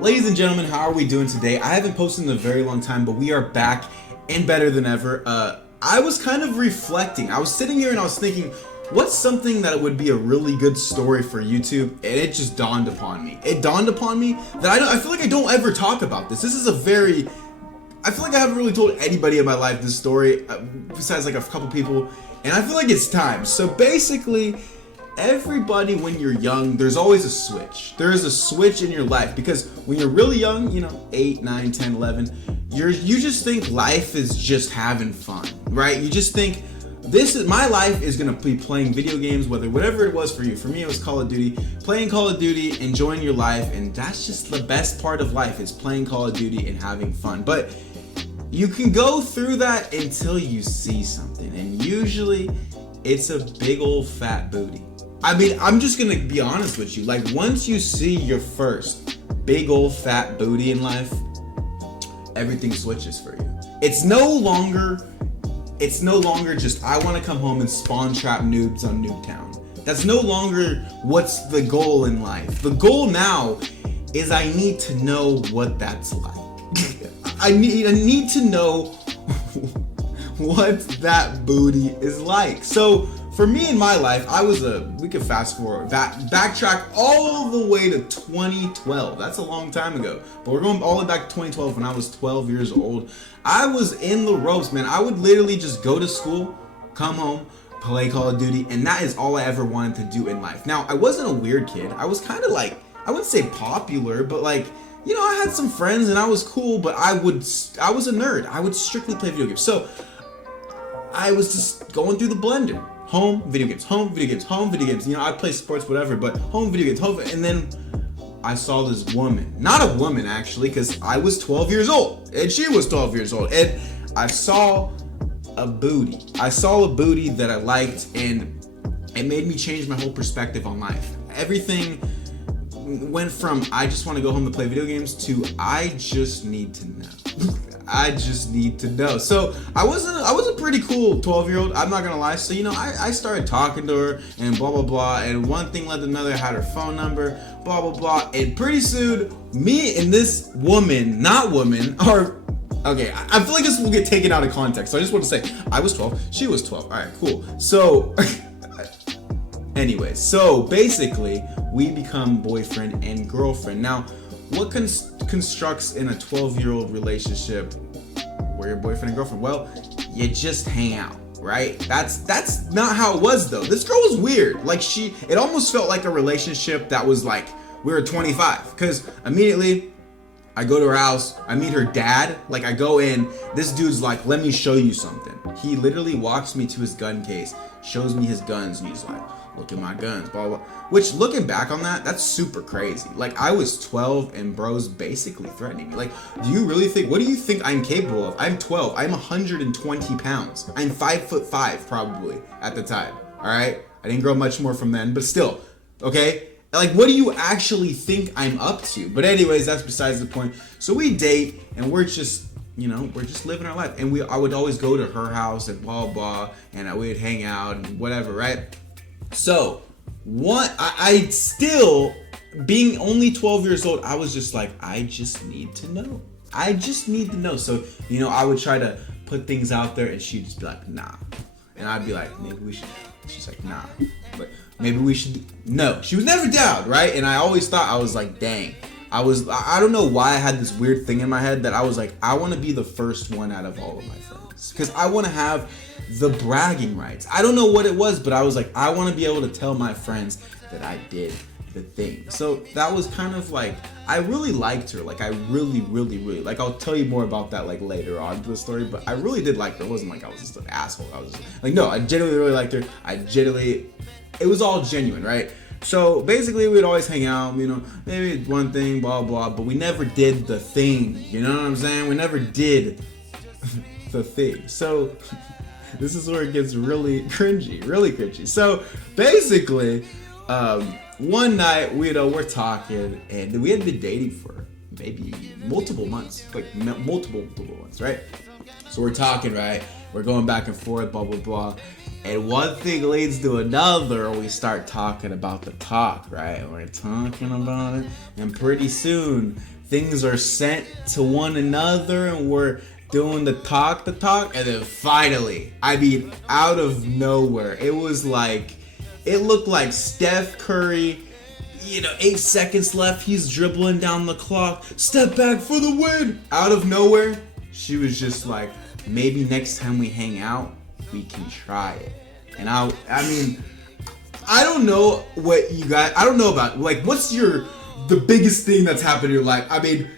Ladies and gentlemen, how are we doing today? I haven't posted in a very long time, but we are back and better than ever. I was kind of reflecting. I was sitting here and I was thinking, what's something that would be a really good story for YouTube? And it just dawned upon me. It dawned upon me that I feel like I don't ever talk about this. This is I feel like I haven't really told anybody in my life this story, besides like a couple people, and I feel like it's time. So basically, everybody when you're young, there's always a switch. There is a switch in your life because when you're really young, 8, 9, 10, 11, you just think life is just having fun, right? You just think my life is gonna be playing video games, whatever it was for you. For me, it was Call of Duty. Playing Call of Duty, enjoying your life, and that's just the best part of life is playing Call of Duty and having fun. But you can go through that until you see something, and usually it's a big old fat booty. I mean, I'm just gonna be honest with you. Like, once you see your first big old fat booty in life, everything switches for you. It's no longer just I want to come home and spawn trap noobs on Noobtown. That's no longer what's the goal in life. The goal now is I need to know what that's like. I need to know what that booty is like. So for me in my life, we could fast forward, backtrack all the way to 2012. That's a long time ago. But we're going all the way back to 2012 when I was 12 years old. I was in the ropes, man. I would literally just go to school, come home, play Call of Duty, and that is all I ever wanted to do in life. Now, I wasn't a weird kid. I was kind of like, I wouldn't say popular, but like, I had some friends and I was cool, but I was a nerd. I would strictly play video games. So I was just going through the blender. Home, video games, home, video games, home, video games. I'd play sports, whatever, but home, video games, home. And then I saw this woman. Not a woman, actually, because I was 12 years old. And she was 12 years old. And I saw a booty. I saw a booty that I liked, and it made me change my whole perspective on life. Everything went from I just want to go home to play video games to I just need to know. I just need to know. So I was a pretty cool 12-year-old. I'm not gonna lie. So I started talking to her and blah blah blah, and one thing led to another. I had her phone number, blah blah blah, and pretty soon me and this woman, not woman, or okay, I feel like this will get taken out of context. So I just want to say I was 12, she was 12. All right, cool. So anyway, so basically we become boyfriend and girlfriend. Now, what constructs in a 12-year-old relationship where you're boyfriend and girlfriend? Well, you just hang out, right? That's not how it was though. This girl was weird. Like it almost felt like a relationship that was like we were 25, because immediately I go to her house, I meet her dad. Like, I go in, this dude's like, let me show you something. He literally walks me to his gun case, shows me his guns, and he's like, look at my guns, blah, blah. Which, looking back on that, that's super crazy. Like, I was 12 and bro's basically threatening me. Like, what do you think I'm capable of? I'm 12, I'm 120 pounds. I'm 5'5" probably at the time, all right? I didn't grow much more from then, but still, okay? Like, what do you actually think I'm up to? But anyways, that's besides the point. So we date, and we're just living our life. And I would always go to her house and blah, blah, and we'd hang out and whatever, right? So, I still, being only 12 years old, I was just like, I just need to know. I just need to know. So, I would try to put things out there, and she'd just be like, nah. And I'd be like, maybe we should. She's like, nah. But maybe we should. No, she was never down, right? And I always thought, I was like, dang. I don't know why I had this weird thing in my head that I was like, I want to be the first one out of all of my friends. Because I want to have the bragging rights. I don't know what it was, but I was like, I want to be able to tell my friends that I did the thing. So that was kind of like, I really liked her. Like, I really, really, really, like, I'll tell you more about that like later on in the story, but I really did like her. It wasn't like I was just an asshole. I was just, like, no, I genuinely really liked her. It was all genuine, right? So basically we'd always hang out, maybe one thing, blah, blah, but we never did the thing. You know what I'm saying? We never did the thing. So this is where it gets really cringy. So basically, one night we're talking, and we had been dating for maybe multiple months, like multiple months, right? So we're talking, right? We're going back and forth, blah, blah, blah. And one thing leads to another. We start talking about the talk, right? We're talking about it. And pretty soon, things are sent to one another and we're doing the talk, and then finally, I mean, out of nowhere, it was like, it looked like Steph Curry, 8 seconds left, he's dribbling down the clock, step back for the win. Out of nowhere, she was just like, maybe next time we hang out, we can try it. And I mean, I don't know what you guys, I don't know about, like, what's the biggest thing that's happened in your life? I mean,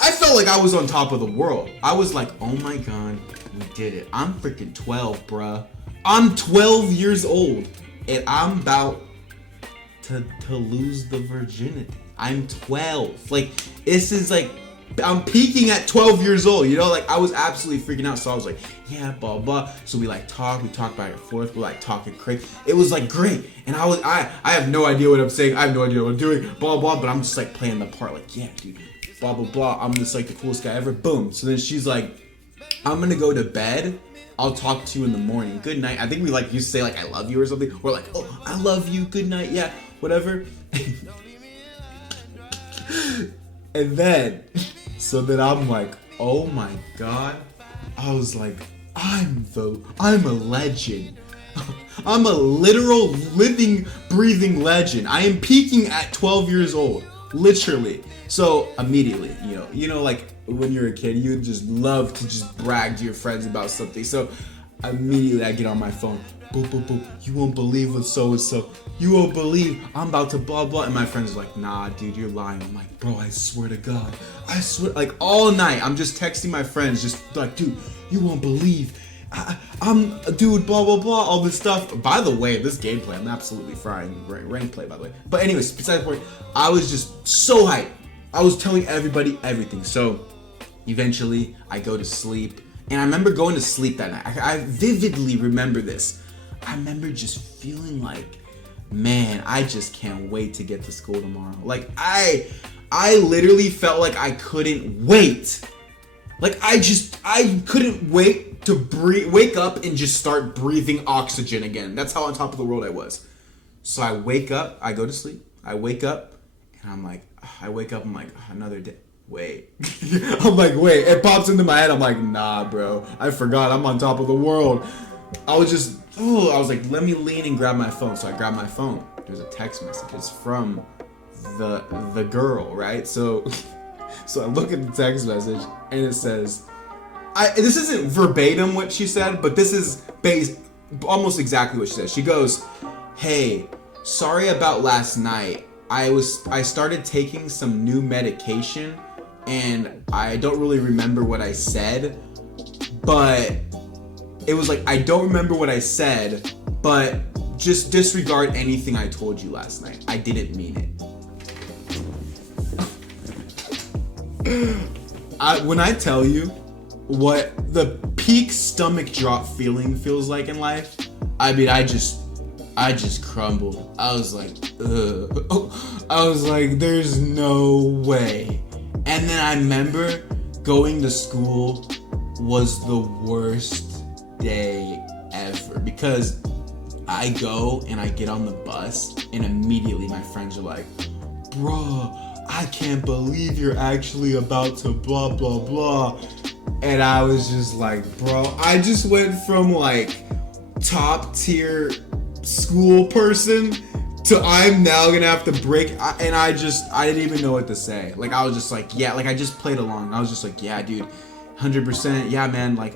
I felt like I was on top of the world. I was like, oh my God, we did it. I'm freaking 12, bruh. I'm 12 years old and I'm about to lose the virginity. I'm 12. Like, this is like, I'm peaking at 12 years old, like I was absolutely freaking out. So I was like, yeah, blah, blah. So we talk back and forth. We're like talking crazy. It was like great. And I have no idea what I'm saying. I have no idea what I'm doing, blah, blah. But I'm just like playing the part like, yeah, dude, blah, blah, blah. I'm just like the coolest guy ever. Boom. So then she's like, I'm going to go to bed. I'll talk to you in the morning. Good night. I think we used to say like, I love you or something. We're like, oh, I love you. Good night. Yeah, whatever. And then, so then I'm like, oh my God. I was like, I'm a legend. I'm a literal living, breathing legend. I am peaking at 12 years old, literally. So immediately, like when you're a kid, you just love to just brag to your friends about something. So immediately I get on my phone. Boop, boop, boop. You won't believe what so-and-so. You won't believe I'm about to blah, blah. And my friends are like, nah, dude, you're lying. I'm like, bro, I swear to God. I swear, like all night, I'm just texting my friends, just like, dude, you won't believe. I'm a dude, blah, blah, blah, all this stuff. By the way, this gameplay, I'm absolutely frying rank play, by the way. But anyways, besides the point, I was just so hyped. I was telling everybody everything. So eventually, I go to sleep. And I remember going to sleep that night. I vividly remember this. I remember just feeling like, man, I just can't wait to get to school tomorrow. Like, I literally felt like I couldn't wait. Like, I couldn't wait to wake up and just start breathing oxygen again. That's how on top of the world I was. So I wake up, I go to sleep, I wake up, and I'm like, another day. Wait. I'm like, wait. It pops into my head. I'm like, nah, bro. I forgot. I'm on top of the world. I was like, let me lean and grab my phone. So I grab my phone. There's a text message. It's from the girl, right? So I look at the text message and it says, this isn't verbatim what she said, but this is almost exactly what she said. She goes, hey, sorry about last night. I started taking some new medication and I don't really remember what I said, but it was like, I don't remember what I said, but just disregard anything I told you last night. I didn't mean it. When I tell you what the peak stomach drop feeling feels like in life, I mean, I just crumbled. I was like, ugh. I was like, there's no way. And then I remember going to school was the worst day ever because I go and I get on the bus and immediately my friends are like, bro, I can't believe you're actually about to blah, blah, blah. And I was just like, bro, I just went from like top tier school person to I'm now gonna have to break, and I didn't even know what to say. Like I was just like, yeah, like I just played along. I was just like, yeah, dude, 100%, yeah, man, like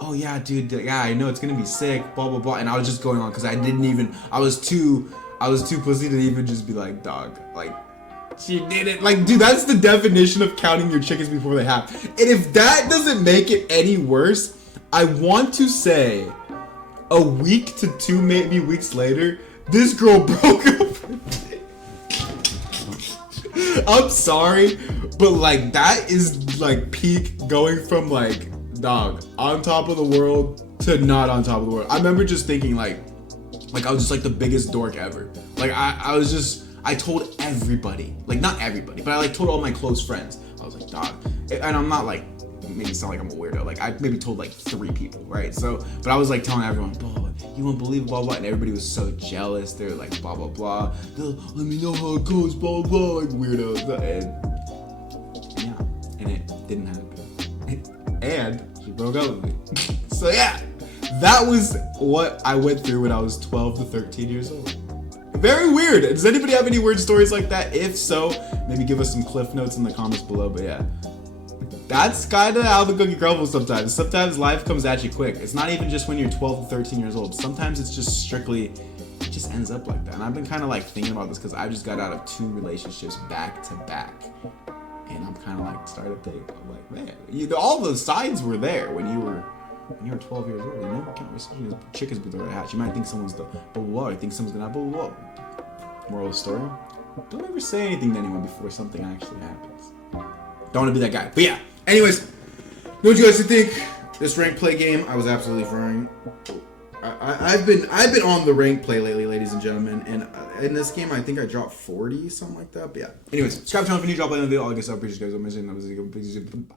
oh yeah, dude, yeah, I know it's gonna be sick, blah blah blah, and I was just going on because I was too pussy to even just be like, dog, like she did it, like, dude, that's the definition of counting your chickens before they hatch. And if that doesn't make it any worse, I want to say, a week to 2 maybe weeks later, this girl broke up. I'm sorry, but like that is like peak going from like, dog, on top of the world to not on top of the world. I remember just thinking like I was just like the biggest dork ever. Like I told everybody, like not everybody, but I like told all my close friends. I was like, dog, and I'm not like, maybe sound like I'm a weirdo. Like I maybe told like 3 people, right? So, but I was like telling everyone, blah, you won't believe blah blah, and everybody was so jealous. They're like blah blah blah. Let me know how it goes, blah blah, like weirdos. And Didn't happen. And she broke up with me. So yeah, that was what I went through when I was 12 to 13 years old. Very weird. Does anybody have any weird stories like that? If so, maybe give us some cliff notes in the comments below. But yeah, that's kind of how the cookie crumbles sometimes. Sometimes life comes at you quick. It's not even just when you're 12 to 13 years old. Sometimes it's just strictly, it just ends up like that. And I've been kind of like thinking about this because I just got out of 2 relationships back to back. And I'm kind of like started to think, I'm like, man, all the signs were there when you were 12 years old. You never count your chickens with the right hatch. You might think someone's the blah blah. You think someone's gonna blah blah. Moral of the story: don't ever say anything to anyone before something actually happens. Don't want to be that guy. But yeah. Anyways, know what you guys think? This rank play game, I was absolutely frying. I've been on the rank play lately, ladies and gentlemen, and in this game I think I dropped 40, something like that. But yeah. Anyways, subscribe to the channel if you're new. Drop a like on the video. I'll get up. Appreciate you guys. I'm missing. Bye.